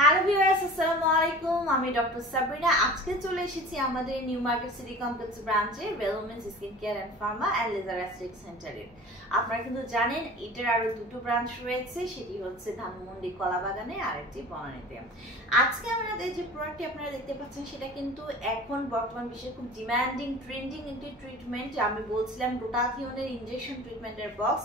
Hello viewers, আসসালামু আলাইকুম। আমি ডক্টর সাবরিনা। আজকে চলে এসেছি আমাদের নিউ মার্কেট সিটি কমপ্লেক্স ব্রাঞ্চে Wellmens skin care and pharma and laser aesthetic সেন্টারে। আপনারা কিন্তু জানেন এটার আরো দুটো ব্রাঞ্চ রয়েছে, সেটি হচ্ছে ধানমন্ডি কলাবাগানে আর একটি বনানীতে। আজকে আমাদের যে প্রোডাক্টটি আপনারা দেখতে পাচ্ছেন সেটা কিন্তু এখন বর্তমান বিশ্বে খুব ডিমান্ডিং ট্রেন্ডিং একটি ট্রিটমেন্ট। আমি বলছিলাম গ্লুটাথিওনের ইনজেকশন ট্রিটমেন্টের বক্স।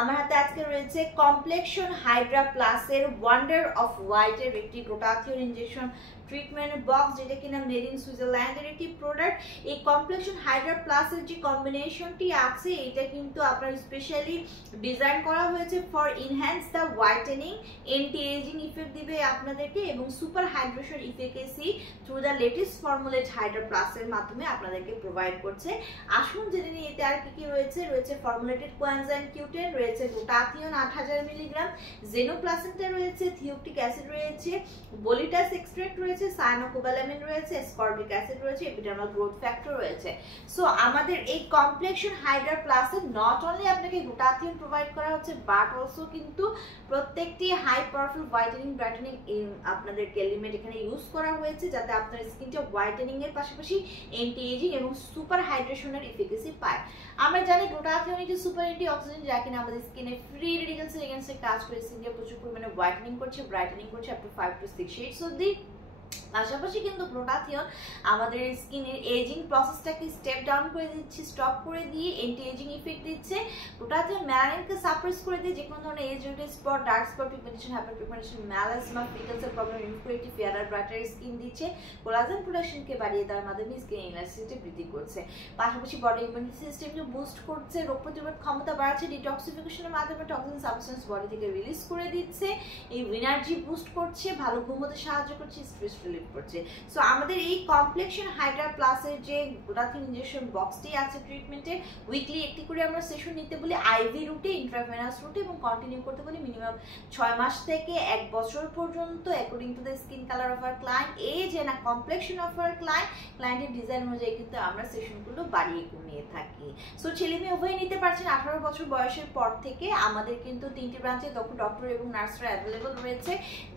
আমার হাতে আজকে রয়েছে কমপ্লেকশন হাইড্রা প্লাসের ওয়ান্ডার অফ হোয়াইটের একটি গ্লুটাথিওন ইনজেকশন ট্রিটমেন্ট বক্স, যেটা কিনা মেড ইন সুইজারল্যান্ডের একটি প্রোডাক্ট। এই কমপ্লেকশন হাইড্রা প্লাসের যে কম্বিনেশনটি আছে এটা কিন্তু আপনার স্পেশালি ডিজাইন করা হয়েছে for enhance the whitening, anti ageing effect দিবে আপনাদেরকে এবং super hydration efficacy through the latest formulate hydra প্লাসের মাধ্যমে আপনাদেরকে প্রোভাইড করছে। আসুন জেনে নিই এতে আর কি কি রয়েছে। রয়েছে ফর্মুলেটেড কোয়েনজাইম কিউটেন, রয়েছে গ্লুটাথিওন 8000 মিলিগ্রাম, জেনোপ্লাসেন্টা রয়েছে, থিওকটিক অ্যাসিড রয়েছে, বলিটাস এক্সট্রাক্ট রয়েছে, সায়ানোকোবালামিন রয়েছে, স্করবিক অ্যাসিড রয়েছে, এপিডার্মাল গ্রোথ ফ্যাক্টর রয়েছে। সো আমাদের এই কমপ্লেকশন হাইড্রা প্লাসে নট অনলি আপনাকে গ্লুটাথিওন প্রোভাইড করা হচ্ছে বাট অলসো কিন্তু প্রত্যেকটি হাই পাওয়ারফুল হোয়াইটেনিং ব্রাইটেনিং আপনাদেরকে এলিমেন্ট এখানে ইউজ করা হয়েছে, যাতে আপনার স্কিনটা হোয়াইটেনিং এর পাশাপাশি অ্যান্টি এজিং এবং সুপার হাইড্রেশনের ইফিকেসি পায়। আমরা জানি গ্লুটাথিওন একটি সুপার অ্যান্টি অক্সিডেন্ট, যা কিনা আমাদের স্কিনে ফ্রি রেডিক্যালস এগেইনস্টে কাজ করে স্কিনকে প্রচুর পরিমাণে হোয়াইটেনিং করছে, ব্রাইটেনিং করছে আপ টু 5 to 6 শেডস অবধি। পাশাপাশি কিন্তু গ্লুটাথিওন আমাদের স্কিনের এজিং প্রসেসটাকে স্টেপ ডাউন করে দিচ্ছে, স্টপ করে দিয়ে অ্যান্টি এজিং ইফেক্ট দিচ্ছে। গ্লুটাথিওন মেলানিনকে সাপ্রেস করে দিয়ে যে কোনো ধরনের age related spot, dark spot, pigmentation, hyper pigmentation, melasma, পিগমেন্টের প্রবলেম রিমুভ করে একটি ফেয়ার ব্রাইটার স্কিন দিচ্ছে। কোলাজেন প্রোডাকশনকে বাড়িয়ে দেওয়ার মাধ্যমে স্কিন ইলাস্টিসিটি বৃদ্ধি করছে। পাশাপাশি বডি ইমিউনিটি সিস্টেমকে বুস্ট করছে, রোগ প্রতিরোধ ক্ষমতা বাড়াচ্ছে, ডিটক্সিফিকেশনের মাধ্যমে টক্সিন সাবস্টেন্স বডি থেকে রিলিজ করে দিচ্ছে, এই এনার্জি বুস্ট করছে, ভালো ঘুম হতে সাহায্য করছে, স্ট্রেস রিলিফ করছে। সো আমাদের এই কমপ্লেকশন হাইড্রা প্লাসের যে গ্লুটাথিওন ইনজেকশন বক্সটি আছে ট্রিটমেন্টে, উইকলি একটি করে আমরা সেশন নিতে বলি আইভি রুটে, ইন্ট্রাভেনাস রুটে, এবং কন্টিনিউ করতে বলি মিনিমাম 6 মাস থেকে 1 বছর পর্যন্ত according to the skin colour of our client, age and complexion of our ক্লায়েন্টের ডিজাইন অনুযায়ী কিন্তু আমরা সেশনগুলো বাড়িয়ে কমিয়ে থাকি। সো ছেলে মেয়ে উভয় নিতে পারছেন 18 বছর বয়সের পর থেকে। আমাদের কিন্তু 3টি ব্রাঞ্চে দক্ষ ডক্টর এবং নার্সরা অ্যাভেলেবল রয়েছে।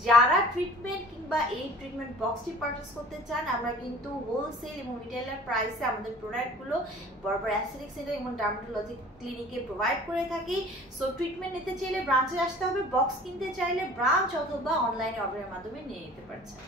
যারা ট্রিটমেন্ট কিংবা এই ট্রিটমেন্ট বক্সটি পারচেস করতে চান, আমরা কিন্তু হোলসেল এবং রিটেইলার প্রাইসে আমাদের প্রোডাক্টগুলো বরাবর অ্যাস্থেটিক সেন্টার এবং ডার্মাটোলজি ক্লিনিকে প্রোভাইড করে থাকি। সো ট্রিটমেন্ট নিতে চাইলে ব্রাঞ্চে আসতে হবে, বক্স কিনতে চাইলে ব্রাঞ্চ অথবা অনলাইনে অর্ডারের মাধ্যমে নিয়ে নিতে পারছেন।